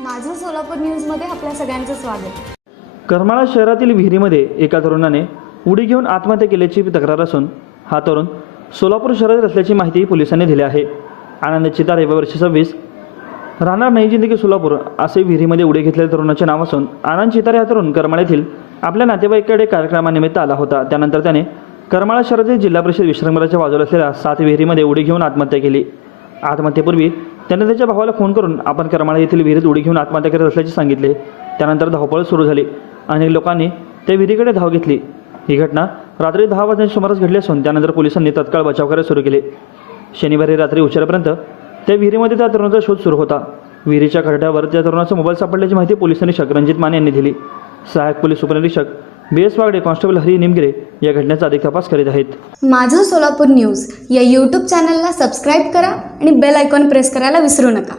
माझं सोलापूर न्यूजमध्ये आपल्या सगळ्यांचं स्वागत. करमाळा शहरातील विहिरीमध्ये एका तरुणाने उडी घेऊन आत्महत्या केल्याची तक्रार असून हा तरुण सोलापूर शहरात असल्याची माहिती पोलिसांनी दिली आहे. आनंद चितार हे वर्ष सव्वीस. राहणार नाही जिंदगी सोलापूर असे विहिरीमध्ये उडी घेतलेल्या तरुणाचे नाव असून आनंद चितार हा तरुण करमाळ्यातील आपल्या नातेवाईकाकडे कार्यक्रमानिमित्त आला होता. त्यानंतर त्याने करमाळा शहरातील जिल्हा परिषद विश्रामगृहाच्या बाजूला असलेल्या सात विहिरीमध्ये उडी घेऊन आत्महत्या केली. आत्महत्येपूर्वी त्यांनी त्याच्या भावाला फोन करून आपण करमाळा येथील विहिरीत उडी घेऊन आत्महत्या करत असल्याचे सांगितले. त्यानंतर धावपळ सुरू झाली अनेक लोकांनी त्या विहिरीकडे धाव घेतली. ही घटना रात्री दहा वाजण्याच्या सुमारास घडली असून त्यानंतर पोलिसांनी तत्काळ बचाव कार्य सुरू केले. शनिवारी रात्री उशिरापर्यंत त्या विहिरीमध्ये त्या तरुणाचा शोध सुरू होता. विहिरीच्या खड्ड्यावर त्या तरुणाचा मोबाईल सापडल्याची माहिती पोलिसांनी शक रणजित माने यांनी दिली. सहाय्यक पोलीस उपनिरीक्षक B S Wagde constable Hari Nimgire या घटनेचा अधिक तपास करीत आहेत. माझं सोलापूर न्यूज या यूट्यूब चॅनलला सबस्क्राईब करा आणि बेल आयकॉन प्रेस करायला विसरू नका.